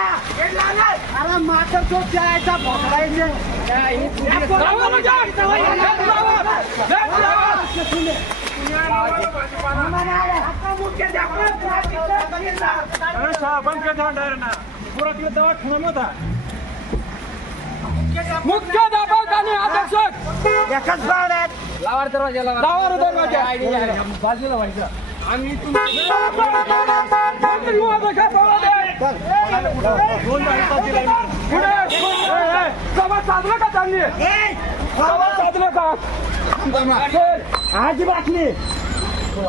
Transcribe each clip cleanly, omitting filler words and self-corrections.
अरे मात्र तो जायचा पकडायचे मुख्याध्यापक आणि अध्यक्षक एकच बाळ आहेत. लावा दरवाजा बाजूला व्हायचं आम्ही संवाद साधलं का त्यांनी संवाद साधलं का अजिबात नाही.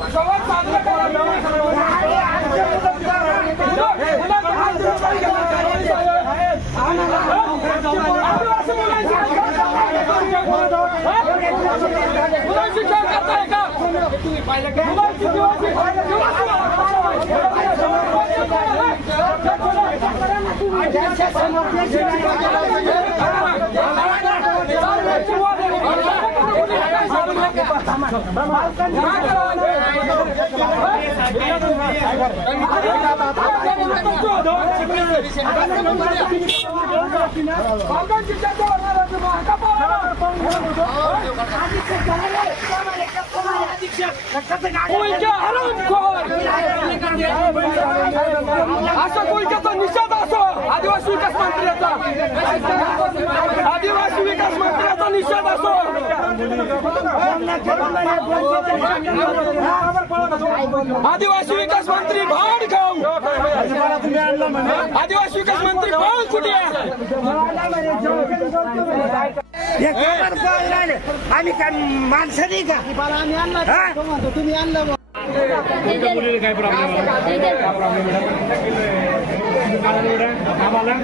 संवाद साधलं का शिक्षण करताय का असं कोलकाता निषेध असो आदिवासी विकास मंत्र्याचा आदिवासी विकास मंत्र्याचा निषेध असो आदिवासी विकास मंत्री भाड खाऊ आदिवासी विकास मंत्री भाऊ कुठे आम्ही काय माणसं नाही का तुम्ही आणलं काय प्रॉब्लेम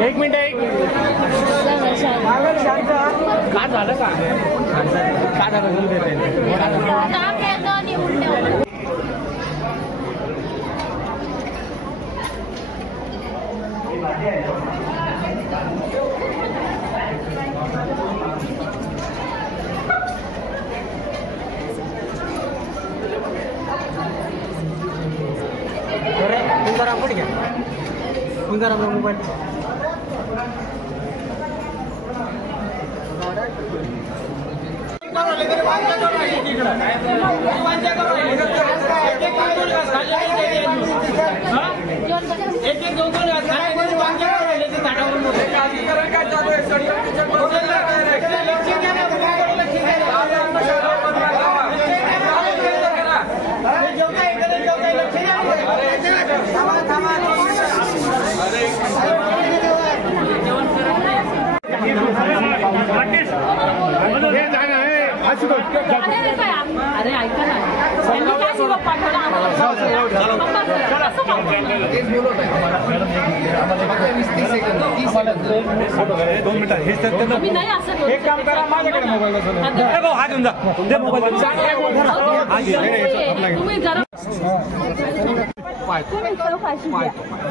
एक मिनिट काय झालं का मोबाईल अरे ऐका ना एक काम करा माझ्याकडे मोबाईल हा घेऊन जा तुम्ही जरा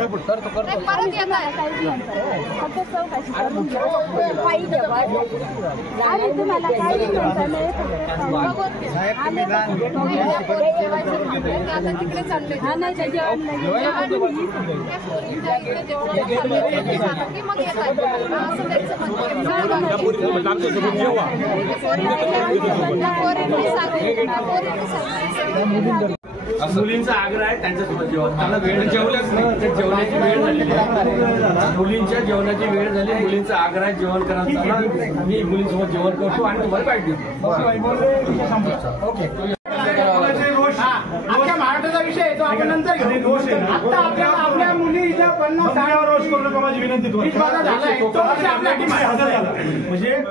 परत फक्त चौकशी करून पाहिजे आणि तुम्हाला काही म्हणता नाही मुलींचा आग्रह आहे त्यांच्यासोबत जेवण त्यांना वेळ जेवल्याच नाही जेवणाची वेळ झाली मुलींच्या जेवणाची वेळ झाली मुलींचा आग्रह जेवण करायचं मी मुलींसोबत जेवण करतो आणि तुम्हाला पाठ देतो ओके आपल्या महाराष्ट्राचा विषय तो आपण नंतर घेऊ आता आपल्या मुली इथं 50 रोज करू नका माझी विनंती म्हणजे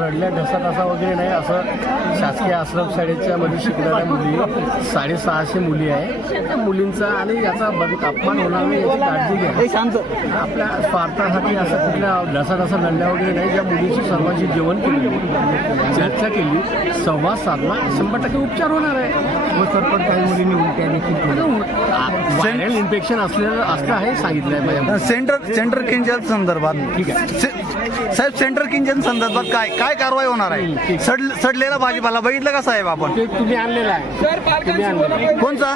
रडल्या ढसाढसा वगैरे नाही. असं शासकीय आश्रम शाळेच्या मध्ये शिकणाऱ्या मुली 650 मुली आहे. त्या मुलींचा आणि याचा अपमान होणार नाही याची काळजी घ्या. आपल्या स्वार्थासाठी असं कुठल्या ढसाढसा लढल्या वगैरे नाही. ज्या मुलीची सर्वांची जेवण केली, चर्चा केली, संवाद साधला, 100% उपचार होणार आहे. मग सरपंच काही मुलींनी उलट्या देखील व्हायरल इन्फेक्शन असलं आहे सांगितलं आहे. सेंटर किंजन संदर्भात ठीक आहे साहेब, सेंटर किंजन संदर्भात काय कारवाई होणार आहे? सडलेला भाजीपाला बघितलं का साहेब आपण? तुम्ही आणलेला आहे, तुम्ही आणलेला आहे. कोणचा?